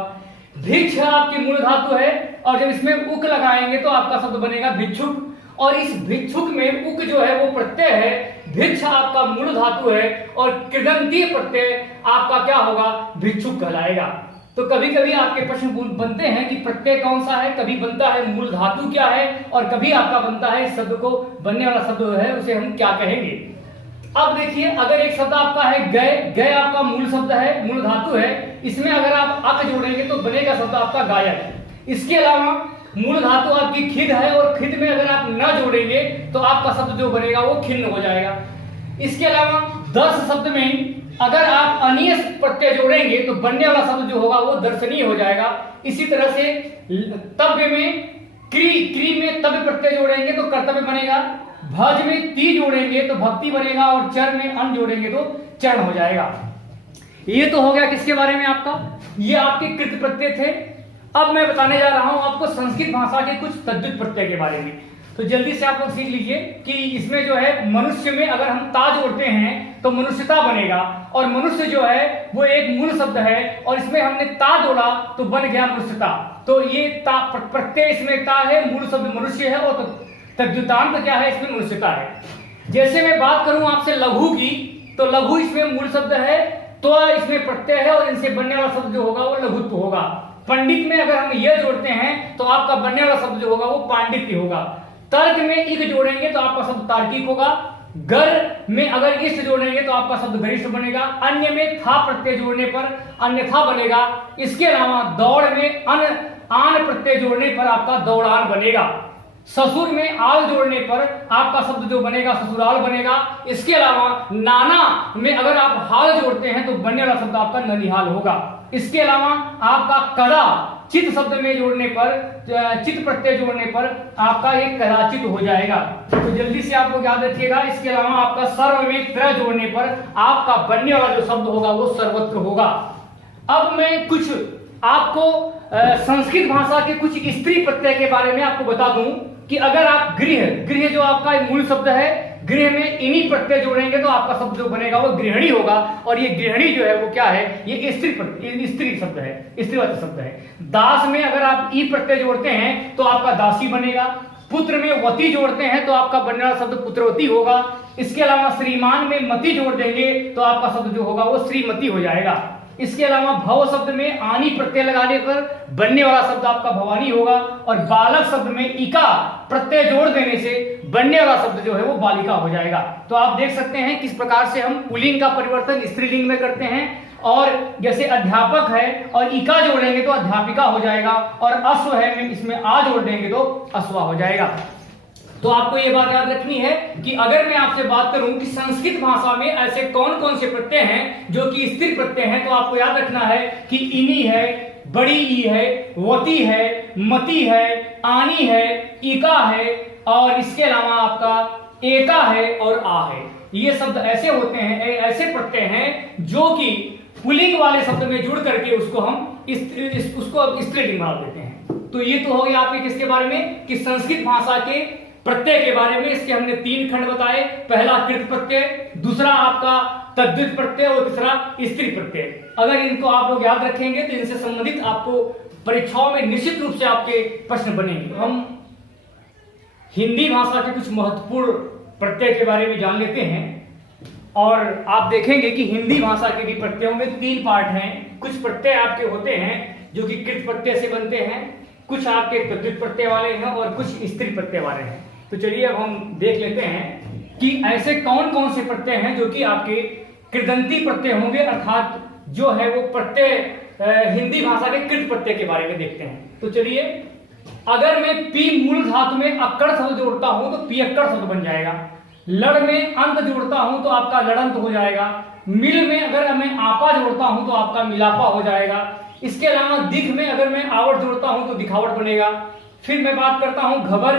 भिक्ष आपकी मूल धातु है, और जब इसमें उक लगाएंगे तो आपका शब्द बनेगा भिक्षुक, और इस भिक्षुक में उक जो है वो प्रत्यय है, भिक्ष आपका मूल धातु है, और कृदंतीय प्रत्यय आपका क्या होगा, भिक्षुक कहलाएगा। तो कभी कभी आपके प्रश्न बनते हैं कि प्रत्यय कौन सा है, कभी बनता है मूल धातु क्या है, और कभी आपका बनता है इस शब्द को बनने वाला शब्द है उसे हम क्या कहेंगे। अब देखिए अगर एक शब्द आपका है गए, गए आपका मूल शब्द है, मूल धातु है, इसमें अगर आप अक जोड़ेंगे तो बनेगा शब्द आपका गायक। इसके अलावा मूल धातु आपकी खिद है, और खिद में अगर आप न जोड़ेंगे तो आपका शब्द जो बनेगा वो खिन्न हो जाएगा। इसके अलावा 10 शब्द में अगर आप अनीय प्रत्यय जोड़ेंगे तो बनने वाला शब्द जो होगा वो दर्शनीय हो जाएगा। इसी तरह से तव्य में क्री में तव्य प्रत्यय जोड़ेंगे तो कर्तव्य बनेगा, भज में ती जोड़ेंगे तो भक्ति बनेगा, और चर में अन जोड़ेंगे तो चरण हो जाएगा। ये तो हो गया किसके बारे में आपका, ये आपके कृत प्रत्यय थे। अब मैं बताने जा रहा हूं आपको संस्कृत भाषा के कुछ तद्धित प्रत्यय के बारे में। तो जल्दी से आप लोग सीख लीजिए कि इसमें जो है मनुष्य में अगर हम ता जोड़ते हैं तो मनुष्यता बनेगा, और मनुष्य जो है वो एक मूल शब्द है, और इसमें हमने ता जोड़ा तो बन गया मनुष्यता। तो ये ता प्रत्यय इसमें ता है, मूल शब्द मनुष्य है, और तद्धितांत क्या है, इसमें मनुष्यता है। जैसे मैं बात करूं आपसे लघु की, तो लघु इसमें मूल शब्द है, तो इसमें प्रत्यय है, और इनसे बनने वाला शब्द जो होगा वो लघुत्व होगा। पंडित में अगर हम यह जोड़ते हैं तो आपका बनने वाला शब्द जो होगा वो पांडित्य होगा। तर्क में इक जोड़ेंगे तो आपका शब्द तार्किक होगा। गर में अगर इष्ट जोड़ेंगे तो आपका शब्द गरिष्ठ बनेगा। अन्य में था प्रत्यय जोड़ने पर अन्यथा बनेगा। इसके अलावा दौड़ में आन प्रत्यय जोड़ने पर आपका दौड़ान बनेगा। ससुर में आल जोड़ने पर आपका शब्द जो बनेगा ससुराल बनेगा। इसके अलावा नाना में अगर आप हाल जोड़ते हैं तो बनने वाला शब्द आपका ननिहाल होगा। इसके अलावा आपका कदा चित शब्द में जोड़ने पर, चित प्रत्यय जोड़ने पर आपका एक कदाचित हो जाएगा। तो जल्दी से आप लोग याद रखिएगा। इसके अलावा आपका सर्व में त्र जोड़ने पर आपका बनने वाला जो शब्द होगा वो सर्वत्र होगा। अब मैं कुछ आपको संस्कृत भाषा के कुछ स्त्री प्रत्यय के बारे में आपको बता दूं कि अगर आप गृह जो आपका मूल शब्द है, गृह में इन्हीं प्रत्यय जोड़ेंगे तो आपका शब्द जो बनेगा वो गृहिणी होगा। और ये गृहिणी जो है वो क्या है, ये स्त्री शब्द है, स्त्रीवाचक शब्द है। दास में अगर आप ई प्रत्यय जोड़ते हैं तो आपका दासी बनेगा। पुत्र में वती जोड़ते हैं तो आपका बनने वाला शब्द पुत्रवती होगा। इसके अलावा श्रीमान में मति जोड़ देंगे तो आपका शब्द जो होगा वो श्रीमती हो जाएगा। इसके अलावा भव शब्द में आनी प्रत्यय लगाने पर बनने वाला शब्द आपका भवानी होगा। और बालक शब्द में इका प्रत्यय जोड़ देने से बनने वाला शब्द जो है वो बालिका हो जाएगा। तो आप देख सकते हैं किस प्रकार से हम पुल्लिंग का परिवर्तन स्त्रीलिंग में करते हैं। और जैसे अध्यापक है और इका जोड़ेंगे तो अध्यापिका हो जाएगा, और अश्व है इसमें आ जोड़ देंगे तो अश्वा हो जाएगा। तो आपको ये बात याद रखनी है कि अगर मैं आपसे बात करूं कि संस्कृत भाषा में ऐसे कौन कौन से प्रत्यय हैं जो कि स्त्री प्रत्यय हैं, तो आपको याद रखना है कि इनी है, बड़ी ई है, वती है, मति है, आनी है, इका है, और इसके अलावा आपका एका है और आ है। ये शब्द ऐसे होते हैं, ऐसे प्रत्यय हैं जो कि पुल्लिंग वाले शब्द में जुड़ करके उसको हम उसको स्त्रीलिंग बना देते हैं। तो ये तो हो गया आपके किसके बारे में कि संस्कृत भाषा के प्रत्यय के बारे में। इसके हमने 3 खंड बताए, पहला कृत प्रत्यय, दूसरा आपका तद्धित प्रत्यय और तीसरा स्त्री प्रत्यय। अगर इनको आप लोग याद रखेंगे तो इनसे संबंधित आपको परीक्षाओं में निश्चित रूप से आपके प्रश्न बनेंगे। हम हिंदी भाषा के कुछ महत्वपूर्ण प्रत्यय के बारे में जान लेते हैं, और आप देखेंगे कि हिंदी भाषा के भी प्रत्ययों में 3 पार्ट हैं। कुछ प्रत्यय आपके होते हैं जो कि कृत प्रत्यय से बनते हैं, कुछ आपके तद्धित प्रत्यय वाले हैं और कुछ स्त्री प्रत्यय वाले हैं। तो चलिए अब हम देख लेते हैं कि ऐसे कौन कौन से प्रत्यय हैं जो कि आपके कृदंती प्रत्यय होंगे, अर्थात जो है वो प्रत्यय हिंदी भाषा के कृत प्रत्यय के बारे में देखते हैं। तो चलिए, अगर मैं पी मूल धातु में अक्कड़ शब्द जोड़ता हूं तो पियक्कड़ शब्द बन जाएगा। लड़ में अंत जोड़ता हूं तो आपका लड़ंत हो जाएगा। मिल में अगर मैं आपा जोड़ता हूं तो आपका मिलापा हो जाएगा। इसके अलावा दिख में अगर मैं आवड़ जोड़ता हूं तो दिखावट बनेगा। फिर मैं बात करता हूं घबर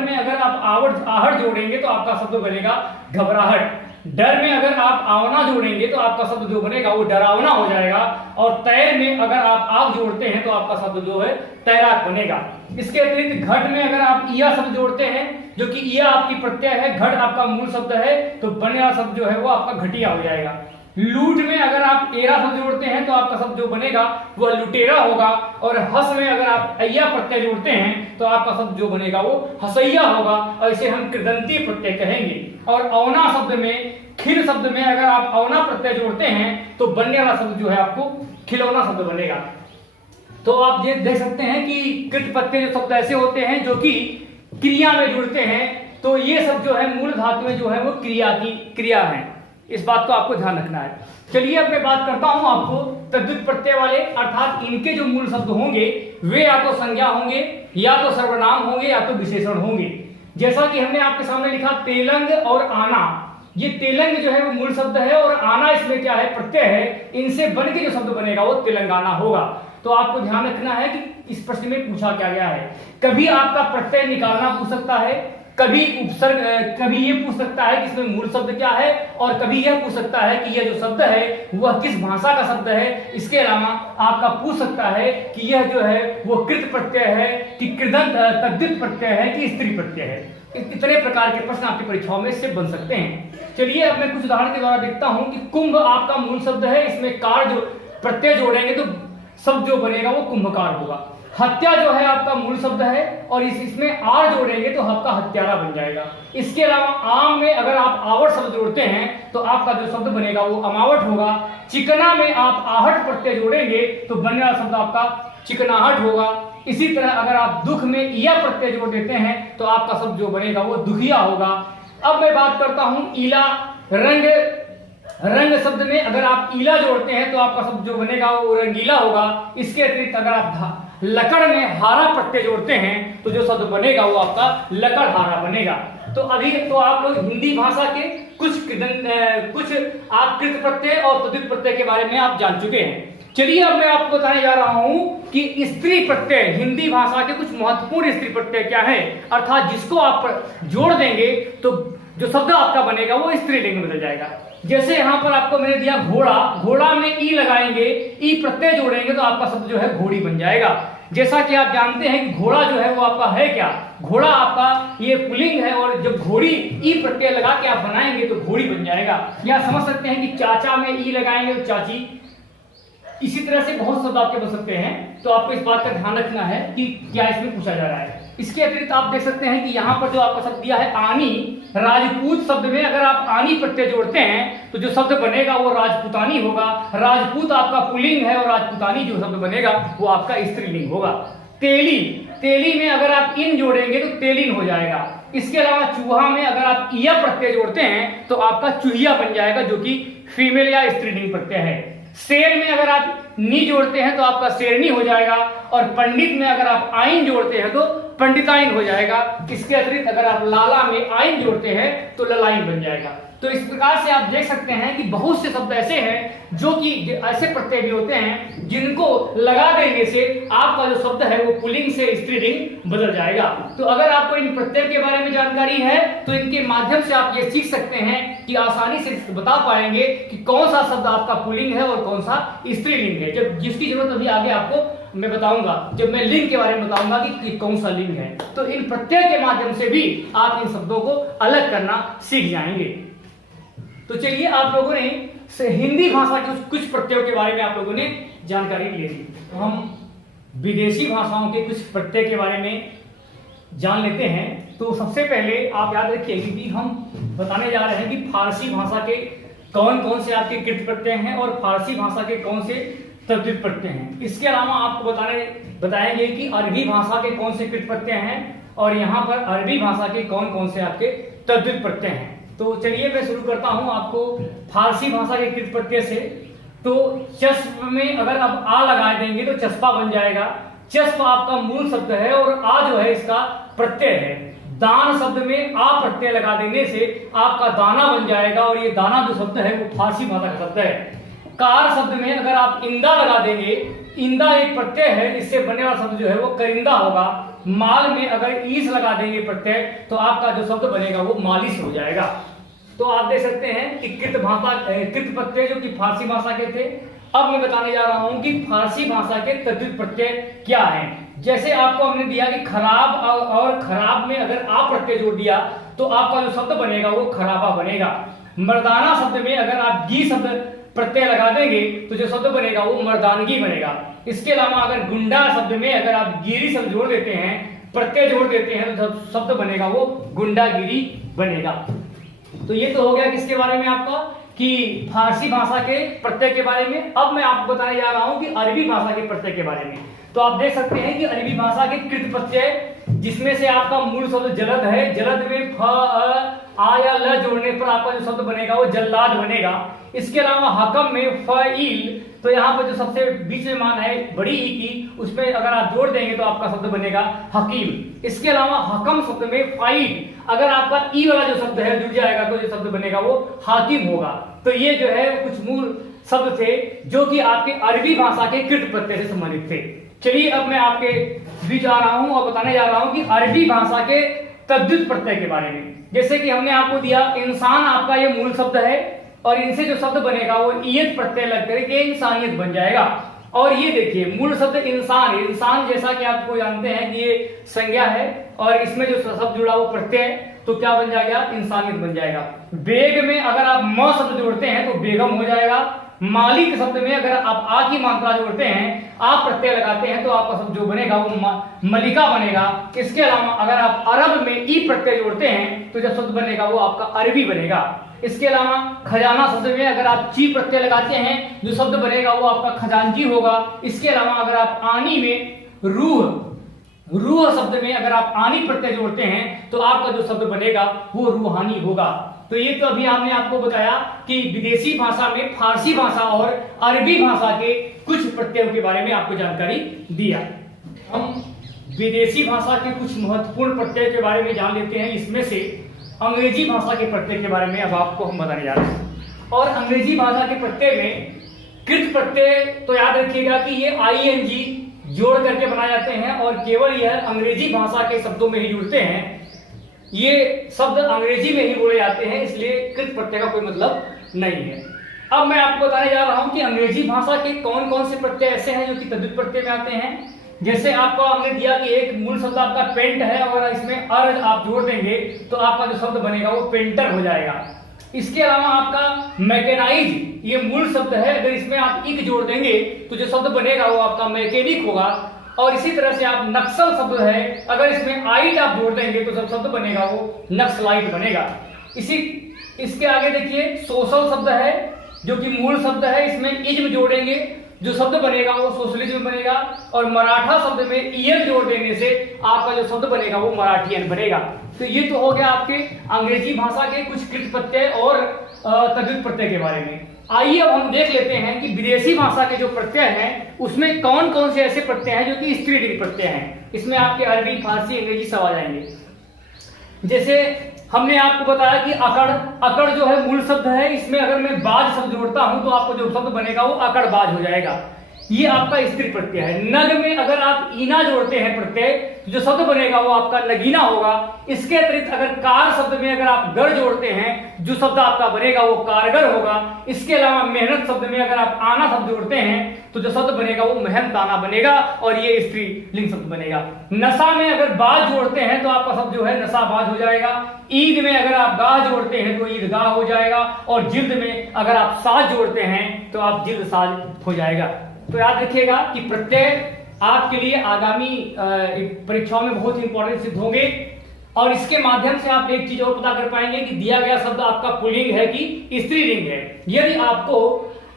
में अगर आप आहट जोड़ेंगे तो आपका शब्द बनेगा घबराहट। डर में अगर आप आवना जोड़ेंगे तो आपका शब्द जो बनेगा वो डरावना हो जाएगा। और तैर में अगर आप आग जोड़ते हैं तो आपका शब्द जो है तैराक बनेगा। इसके अतिरिक्त घट में अगर आप इया शब्द जोड़ते हैं, जो कि इया आपकी प्रत्यय है, घट आपका मूल शब्द है, तो बनने वाला शब्द जो है वो आपका घटिया हो जाएगा। लूट में अगर आप एरा शब्द जोड़ते हैं तो आपका शब्द जो बनेगा वह लुटेरा होगा। और हस में अगर आप अय्या प्रत्यय जोड़ते हैं तो आपका शब्द जो बनेगा वो हसैया होगा, और इसे हम कृदंती प्रत्यय कहेंगे। और औना शब्द में, खिल शब्द में अगर आप औना प्रत्यय जोड़ते हैं तो बनने वाला शब्द जो है आपको खिलौना शब्द बनेगा। तो आप ये देख सकते हैं कि कृत प्रत्यय जो शब्द ऐसे होते हैं जो कि क्रिया में जुड़ते हैं, तो ये सब जो है मूल धातु में जो है वो क्रिया है। इस बात को आपको ध्यान रखना है। चलिए अब मैं बात करता हूं आपको तद्धित प्रत्यय वाले, अर्थात इनके जो मूल शब्द होंगे वे या तो संज्ञा होंगे, या तो सर्वनाम होंगे, या तो विशेषण होंगे। जैसा कि हमने आपके सामने लिखा तेलंग और आना, ये तेलंग जो है वो मूल शब्द है और आना इसमें क्या है, प्रत्यय है। इनसे बन के जो शब्द बनेगा वो तेलंगाना होगा। तो आपको ध्यान रखना है कि इस प्रश्न में पूछा क्या गया है। कभी आपका प्रत्यय निकालना पूछ सकता है, कभी उपसर्ग, कभी ये पूछ सकता है कि इसमें मूल शब्द क्या है, और कभी यह पूछ सकता है कि यह जो शब्द है वह किस भाषा का शब्द है। इसके अलावा आपका पूछ सकता है कि यह जो है वो कृत प्रत्यय है कि कृदंत तद्धित प्रत्यय है कि स्त्री प्रत्यय है। इतने प्रकार के प्रश्न आपकी परीक्षाओं में इससे बन सकते हैं। चलिए अब मैं कुछ उदाहरण के द्वारा देखता हूं कि कुंभ आपका मूल शब्द है, इसमें कार जो प्रत्यय जोड़ेंगे तो शब्द जो बनेगा वो कुंभकार होगा। हत्या जो है आपका मूल शब्द है और इसमें आर जोड़ेंगे तो आपका हत्यारा बन जाएगा। इसके अलावा आम में अगर आप आवट शब्द जोड़ते हैं तो आपका जो शब्द बनेगा वो अमावट होगा। चिकना में आप आहट प्रत्यय जोड़ेंगे तो बनने वाला शब्द आपका चिकनाहट होगा। इसी तरह अगर आप दुख में इया प्रत्यय जोड़ देते हैं तो आपका शब्द जो बनेगा वो दुखिया होगा। अब मैं बात करता हूं ईला, रंग शब्द में अगर आप ईला जोड़ते हैं तो आपका शब्द जो बनेगा वो रंगीला होगा। इसके अतिरिक्त अगर आप लकड़ में हारा प्रत्यय जोड़ते हैं तो जो शब्द बनेगा वो आपका लकड़हारा बनेगा। तो अभी तो आप लोग हिंदी भाषा के कुछ आप कृत प्रत्यय और तद्धित प्रत्यय के बारे में आप जान चुके हैं। चलिए अब मैं आपको बताने जा रहा हूं कि स्त्री प्रत्यय, हिंदी भाषा के कुछ महत्वपूर्ण स्त्री प्रत्यय क्या है, अर्थात जिसको आप जोड़ देंगे तो जो शब्द आपका बनेगा वो स्त्रीलिंग में बदल जाएगा। जैसे यहां पर आपको मैंने दिया घोड़ा, घोड़ा में ई लगाएंगे, ई प्रत्यय जोड़ेंगे तो आपका शब्द जो है घोड़ी बन जाएगा। जैसा कि आप जानते हैं कि घोड़ा जो है वो आपका है क्या, घोड़ा आपका ये पुल्लिंग है और जब घोड़ी ई प्रत्यय लगा के आप बनाएंगे तो घोड़ी बन जाएगा। या समझ सकते हैं कि चाचा में ई लगाएंगे तो चाची, इसी तरह से बहुत शब्द आपके बन सकते हैं, तो आपको इस बात का ध्यान रखना है कि क्या इसमें पूछा जा रहा है। इसके अतिरिक्त आप देख सकते हैं कि यहाँ पर जो आपका शब्द दिया है आनी, राजपूत शब्द में अगर आप आनी प्रत्यय जोड़ते हैं तो जो शब्द बनेगा वो राजपूतानी होगा। राजपूत आपका पुल्लिंग है और राजपूतानी जो शब्द बनेगा वो आपका स्त्रीलिंग होगा। तेली, तेली में अगर आप इन जोड़ेंगे तो तेलिन हो जाएगा। इसके अलावा चूहा में अगर आप इया प्रत्यय जोड़ते हैं तो आपका चूहिया बन जाएगा, जो कि फीमेल या स्त्रीलिंग प्रत्यय है। शेर में अगर आप नी जोड़ते हैं तो आपका शेरनी हो जाएगा, और पंडित में अगर आप आइन जोड़ते हैं तो पंडिताइन हो जाएगा। इसके अतिरिक्त अगर आप लाला में आइन जोड़ते हैं तो ललाइन बन जाएगा। तो इस प्रकार से आप देख सकते हैं कि बहुत से शब्द ऐसे हैं जो कि ऐसे प्रत्यय भी होते हैं जिनको लगा देने से आपका जो शब्द है वो पुल्लिंग से स्त्रीलिंग बदल जाएगा। तो अगर आपको इन प्रत्यय के बारे में जानकारी है तो इनके माध्यम से आप ये सीख सकते हैं कि आसानी से बता पाएंगे कि कौन सा शब्द आपका पुल्लिंग है और कौन सा स्त्रीलिंग है। जब जिसकी जरूरत अभी आगे आपको मैं बताऊंगा, जब मैं लिंग के बारे में बताऊंगा कि कौन सा लिंग है, तो इन प्रत्यय के माध्यम से भी आप इन शब्दों को अलग करना सीख जाएंगे। तो चलिए, आप लोगों ने हिंदी भाषा के कुछ प्रत्ययों के बारे में आप लोगों ने जानकारी ले ली, तो हम विदेशी भाषाओं के कुछ प्रत्यय के बारे में जान लेते हैं। तो सबसे पहले आप याद रखिए कि हम बताने जा रहे हैं कि फारसी भाषा के कौन कौन से आपके कृत प्रत्यय हैं और फारसी भाषा के कौन से तद्धित प्रत्यय हैं। इसके अलावा आपको बताएंगे कि अरबी भाषा के कौन से कृत प्रत्यय हैं और यहाँ पर अरबी भाषा के कौन कौन से आपके तद्धित प्रत्यय हैं। तो चलिए मैं शुरू करता हूं आपको फारसी भाषा के कृत प्रत्यय से। तो चस्प में अगर आप आ लगा देंगे तो चस्पा बन जाएगा। चस्प आपका मूल शब्द है और आ जो है इसका प्रत्यय है। दान शब्द में आ प्रत्यय लगा देने से आपका दाना बन जाएगा, और ये दाना जो शब्द है वो फारसी भाषा का शब्द है। कार शब्द में अगर आप इंदा लगा देंगे, इंदा एक प्रत्यय है, इससे बनने वाला शब्द जो है वो करिंदा होगा। माल में अगर ईस लगा देंगे प्रत्यय तो आपका जो शब्द बनेगा वो मालिश हो जाएगा। तो आप देख सकते हैं कि कृत प्रत्यय जो कि फारसी भाषा के थे। अब मैं बताने जा रहा हूं कि फारसी भाषा के तद्धित प्रत्यय क्या हैं। जैसे आपको हमने दिया कि खराब, और खराब में अगर आप प्रत्यय जोड़ दिया तो आपका जो शब्द बनेगा वो खराबा बनेगा। मर्दाना शब्द में अगर आप गी शब्द प्रत्यय लगा देंगे तो जो शब्द बनेगा वो मर्दानगी बनेगा। इसके अलावा अगर गुंडा शब्द में अगर आप गिरी शब्द जोड़ देते हैं, प्रत्यय जोड़ देते हैं, तो शब्द बनेगा वो गुंडागिरी बनेगा। तो ये तो हो गया किसके बारे में आपका, कि फारसी भाषा के प्रत्यय के बारे में। अब मैं आपको बताने जा रहा हूं कि अरबी भाषा के प्रत्यय के बारे में। तो आप देख सकते हैं कि अरबी भाषा के कृत प्रत्यय, जिसमें से आपका मूल शब्द जलद है, जलद में फ आ या ल जोड़ने पर आपका जो शब्द बनेगा वो जल्लाद बनेगा। इसके अलावा हकम में फईल, तो यहाँ पर जो सबसे बीच में मान है बड़ी ई की, उसमें अगर आप जोड़ देंगे तो आपका शब्द बनेगा हकीम। इसके अलावा हकम शब्द में फाइल, अगर आपका ई वाला जो शब्द है जुड़ जाएगा तो जो शब्द बनेगा वो हाकिम होगा। तो ये जो है कुछ मूल शब्द थे जो कि आपके अरबी भाषा के कृत प्रत्यय से संबंधित थे। चलिए, अब मैं आपके बीच आ रहा हूं और बताने जा रहा हूं कि अरबी भाषा के तद्धित प्रत्यय के बारे में। जैसे कि हमने आपको दिया, इंसान आपका ये मूल शब्द है और इनसे जो शब्द बनेगा वो ईयत प्रत्यय लग करके इंसानियत बन जाएगा। और ये देखिए मूल शब्द इंसान, इंसान जैसा कि आपको जानते हैं कि ये संज्ञा है और इसमें जो शब्द जुड़ा वो प्रत्यय है, तो क्या बन जाएगा, इंसानियत बन जाएगा। बेग में अगर आप म शब्द जोड़ते हैं तो बेगम हो जाएगा। मालिक शब्द में अगर आप आ की मात्रा जोड़ते हैं, आप प्रत्यय लगाते हैं, तो आपका शब्द जो बनेगा वो मलिका बनेगा। इसके अलावा अगर आप अरब में ई प्रत्यय जोड़ते हैं तो जो शब्द बनेगा वो आपका अरबी बनेगा। इसके अलावा खजाना शब्द में अगर आप ची प्रत्यय लगाते हैं, जो शब्द बनेगा वो आपका खजांची होगा। इसके अलावा अगर आप आनी में रूह शब्द में अगर आप आनी प्रत्यय जोड़ते हैं तो आपका जो शब्द बनेगा वो रूहानी होगा। तो ये तो अभी हमने आपको बताया कि विदेशी भाषा में फारसी भाषा और अरबी भाषा के कुछ प्रत्ययों के बारे में आपको जानकारी दिया। हम विदेशी भाषा के कुछ महत्वपूर्ण प्रत्यय के बारे में जान लेते हैं। इसमें से अंग्रेजी भाषा के प्रत्यय के बारे में अब आपको हम बताने जा रहे हैं। और अंग्रेजी भाषा के प्रत्यय में कृत प्रत्यय तो याद रखिएगा कि ये आईएनजी जोड़ करके बनाए जाते हैं और केवल यह अंग्रेजी भाषा के शब्दों में ही जुड़ते हैं। ये शब्द अंग्रेजी में ही बोले जाते हैं, इसलिए कृत प्रत्यय का कोई मतलब नहीं है। अब मैं आपको बताने जा रहा हूं कि अंग्रेजी भाषा के कौन कौन से प्रत्यय ऐसे हैं जो कि तद्धित प्रत्यय में आते हैं। जैसे आपको हमने दिया कि एक मूल शब्द आपका पेंट है और इसमें अर्ज आप जोड़ देंगे तो आपका जो शब्द बनेगा वो पेंटर हो जाएगा। इसके अलावा आपका मैकेनाइज, ये मूल शब्द है, अगर इसमें आप इक जोड़ देंगे तो जो शब्द बनेगा वो आपका मैकेनिक होगा। और इसी तरह से आप नक्सल शब्द है, अगर इसमें आइट आप जोड़ देंगे तो जो शब्द बनेगा वो नक्सलाइट बनेगा। इसके आगे देखिए सोशल शब्द है जो कि मूल शब्द है, इसमें इज्म जोड़ेंगे जो शब्द बनेगा वो सोशलिज्म बनेगा। और मराठा शब्द में ईएन जोड़ देने से आपका जो शब्द बनेगा वो मराठियन बनेगा। तो ये तो हो गया आपके अंग्रेजी भाषा के कुछ कृत प्रत्यय और तद्धित प्रत्यय के बारे में। आइए अब हम देख लेते हैं कि विदेशी भाषा के जो प्रत्यय हैं उसमें कौन कौन से ऐसे प्रत्यय हैं जो कि स्त्रीलिंग प्रत्यय हैं। इसमें आपके अरबी, फारसी, अंग्रेजी सब आ जाएंगे। जैसे हमने आपको बताया कि अकड़ जो है मूल शब्द है, इसमें अगर मैं बाज शब्द जोड़ता हूं तो आपको जो शब्द बनेगा वो अकड़बाज हो जाएगा, ये आपका स्त्री प्रत्यय है। नग में अगर आप ईना जोड़ते हैं प्रत्यय तो जो शब्द बनेगा वो आपका नगीना होगा। इसके अतिरिक्त अगर कार शब्द में अगर आप गर जोड़ते हैं जो शब्द आपका बनेगा वो कारगर होगा। इसके अलावा मेहनत शब्द में अगर आप आना शब्द जोड़ते हैं तो जो शब्द बनेगा वो मेहनताना बनेगा और ये स्त्रीलिंग शब्द बनेगा। नशा में अगर बाज जोड़ते हैं तो आपका शब्द जो है नशाबाज हो जाएगा। ईद में अगर आप गाह जोड़ते हैं तो ईदगाह हो जाएगा। और जिल्द में अगर आप साज जोड़ते हैं तो आप जिल्द साज हो जाएगा। तो याद रखिएगा कि प्रत्यय आपके लिए आगामी परीक्षाओं में बहुत इंपॉर्टेंट सिद्ध होंगे। और इसके माध्यम से आप एक चीज और पता कर पाएंगे कि दिया गया शब्द आपका पुल्लिंग है कि स्त्रीलिंग है। यदि आपको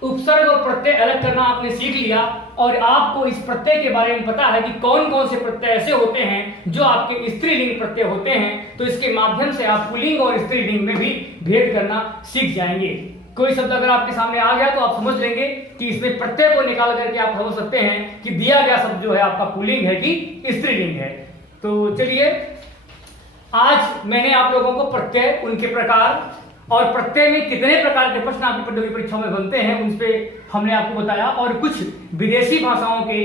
उपसर्ग और प्रत्यय अलग करना आपने सीख लिया और आपको इस प्रत्यय के बारे में पता है कि कौन कौन से प्रत्यय ऐसे होते हैं जो आपके स्त्रीलिंग प्रत्यय होते हैं, तो इसके माध्यम से आप पुल्लिंग और स्त्रीलिंग में भी भेद करना सीख जाएंगे। कोई शब्द अगर आपके सामने आ गया तो आप समझ लेंगे कि इसमें प्रत्यय को निकाल करके आप समझ सकते हैं कि दिया गया शब्द जो है आपका पुल्लिंग है कि स्त्रीलिंग है। तो चलिए, आज मैंने आप लोगों को प्रत्यय, उनके प्रकार और प्रत्यय में कितने प्रकार के प्रश्न आपकी प्रतियोगी परीक्षाओं में बनते हैं उन पे हमने आपको बताया। और कुछ विदेशी भाषाओं के,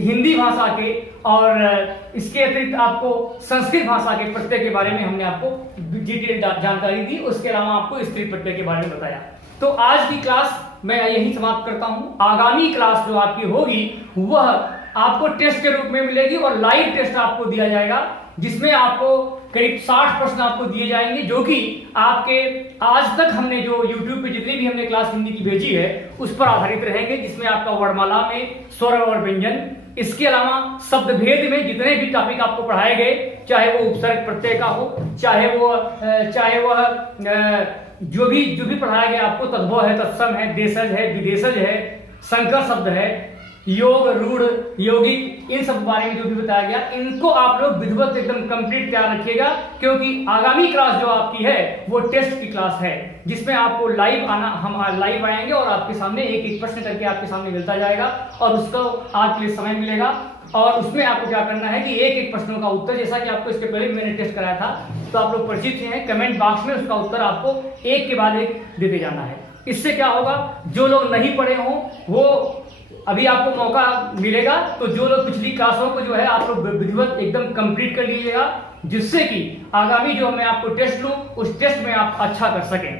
हिंदी भाषा के और इसके अतिरिक्त आपको संस्कृत भाषा के प्रत्यय के बारे में हमने आपको डिटेल जानकारी दी। उसके अलावा आपको स्त्री प्रत्यय के बारे में बताया। तो आज की क्लास मैं यही समाप्त करता हूं। आगामी क्लास जो आपकी होगी वह आपको टेस्ट के रूप में मिलेगी और लाइव टेस्ट आपको दिया जाएगा, जिसमें आपको करीब 60 प्रश्न आपको दिए जाएंगे जो कि आपके आज तक हमने जो YouTube पे जितनी भी हमने क्लास हिंदी की भेजी है उस पर आधारित रहेंगे, जिसमें आपका वर्णमाला में स्वर और व्यंजन, इसके अलावा शब्द भेद में जितने भी टॉपिक आपको पढ़ाए गए, चाहे वो उपसर्ग प्रत्यय का हो, चाहे वह जो भी पढ़ाया गया आपको, तद्भव है, तत्सम है, देशज है, विदेशज है, संकर शब्द है, योग, रूढ़, यौगिक, इन सब बारे में जो भी बताया गया, इनको आप लोग विधिवत एकदम कंप्लीट तैयार रखिएगा, क्योंकि आगामी क्लास जो आपकी है वो टेस्ट की क्लास है, जिसमें आपको लाइव आना, हम लाइव आएंगे और आपके सामने एक एक प्रश्न करके आपके सामने मिलता जाएगा और उसको आपके लिए समय मिलेगा। और उसमें आपको क्या करना है कि एक एक प्रश्नों का उत्तर, जैसा कि आपको इसके पहले मैंने टेस्ट कराया था तो आप लोग परिचित हैं, कमेंट बॉक्स में उसका उत्तर आपको एक के बाद एक देते जाना है। इससे क्या होगा, जो लोग नहीं पढ़े हों वो अभी आपको मौका मिलेगा, तो जो लोग पिछली क्लासों को जो है आप लोग विधिवत एकदम कंप्लीट कर लीजिएगा, जिससे कि आगामी जो मैं आपको टेस्ट लूं उस टेस्ट में आप अच्छा कर सकें।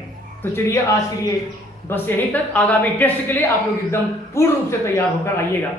तो चलिए, आज के लिए बस यही तक। आगामी टेस्ट के लिए आप लोग एकदम पूर्ण रूप से तैयार होकर आइएगा।